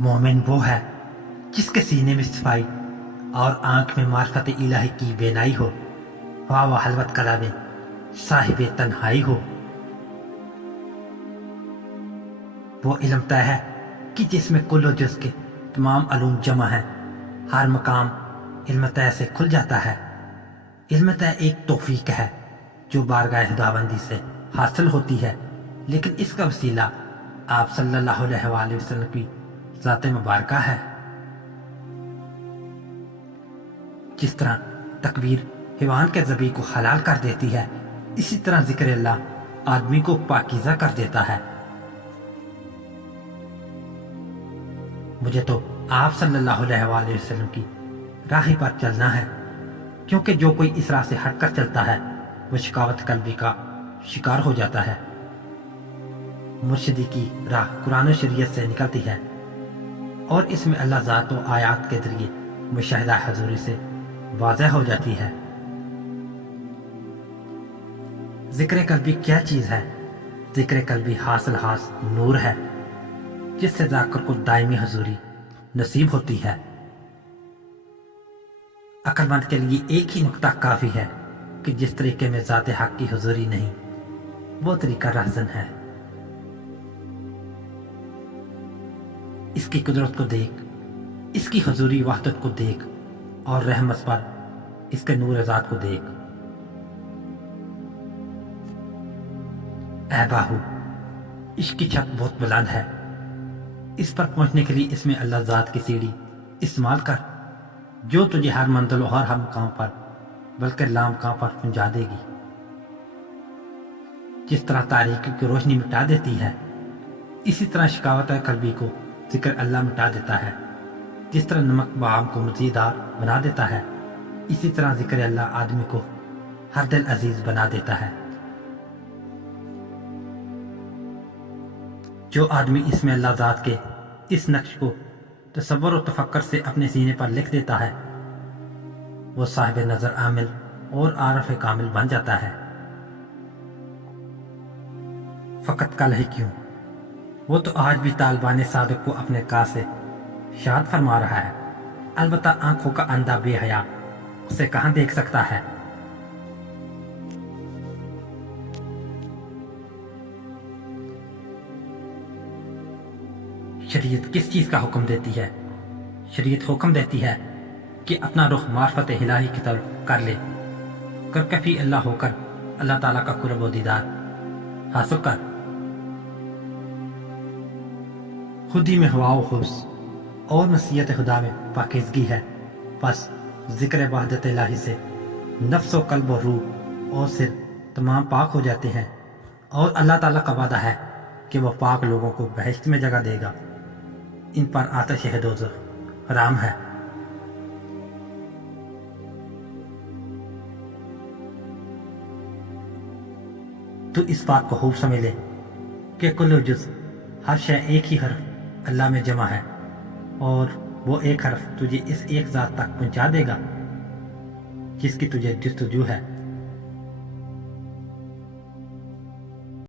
मोमिन वो है जिसके सीने में सफाई और आंख में मार्फत इलाही की बेनाई हो, वाह वाह हलवत कला में साहिब तन्हाई हो। वो इल्म तय है कि जिसमें कुल जुज़ के तमाम अलूम जमा है, हर मकाम इल्म तय से खुल जाता है। इल्म तय एक तौफीक है जो बारगाह खुदाबंदी से हासिल होती है, लेकिन इसका वसीला आप सल्लल्लाहु अलैहि वसल्लम की ज़ात मुबारका है। जिस तरह तकबीर हैवान के ज़बी को हलाल कर देती है, इसी तरह जिक्र अल्लाह आदमी को पाकीज़ा कर देता है। मुझे तो आप सल्लल्लाहु अलैहि वसल्लम की राह पर चलना है, क्योंकि जो कोई इस राह से हटकर चलता है वो शिकावत कल्बी का शिकार हो जाता है। मुर्शिदी की राह कुरान और शरीयत से निकलती है और इसमें अल्लाह ज़ात व आयात के जरिए मुशाहिदा हजूरी से वाज़ह हो जाती है। ज़िक्र कल्बी क्या चीज़ है? ज़िक्र कल्बी हासिल नूर है जिससे जाकर को दायमी हजूरी नसीब होती है। अक्लमंद के लिए एक ही नुक्ता काफ़ी है कि जिस तरीके में ज़ात हक की हजूरी नहीं, वो तरीका रहज़न है। इसकी कुदरत को देख, इसकी हजूरी वहदत को देख और रहमत पर इसके नूर ज़ात को देख। ऐ बाहू, इश्क की छत बहुत बुलंद है, इस पर पहुंचने के लिए इसमें अल्लाह ज़ात की सीढ़ी इस्तेमाल कर, जो तुझे हर मंजिल और हर मकाम पर बल्कि लामकाम पर पहुंचा देगी। जिस तरह तारीकी की रोशनी मिटा देती है, इसी तरह शिकावत कल्बी को जिक्र अल्लाह मिटा देता है। जिस तरह नमक बाम को मज़ीदार बना देता है, इसी तरह जिक्र अल्लाह आदमी को हर दिल अजीज बना देता है। जो आदमी इसमें अल्लाह ज़ात के इस नक्श को तसव्वुर और तफक्कर से अपने सीने पर लिख देता है, वो साहिब नजर आमिल और आरफ कामिल बन जाता है। फकत कल ही क्यों, वो तो आज भी तालिबान सादिक को अपने का से शाद फरमा रहा है। अलबत्ता आंखों का अंधा बेहया उसे कहां देख सकता है। शरीयत किस चीज का हुक्म देती है? शरीयत हुक्म देती है कि अपना रुख मार्फत इलाही की तरफ कर ले, कर कफी अल्लाह होकर अल्लाह ताला का कुर्ब व दीदार हासिल कर। खुदी में हवा खुब्स और नसीहत खुदा में पाकीज़गी है। बस जिक्र वहदत इलाही से नफ्स व कल्ब और रूह और सिर तमाम पाक हो जाते हैं, और अल्लाह ताला का वादा है कि वह पाक लोगों को बहिश्त में जगह देगा। इन पर आतिश दोज़ख हराम है। तू इस बात को खूब समझ ले कि कुल जुज़ हर शय एक ही हर्फ अल्लाह में जमा है, और वो एक हर्फ तुझे इस एक ज़ात तक पहुंचा देगा जिसकी तुझे जस्तजू है।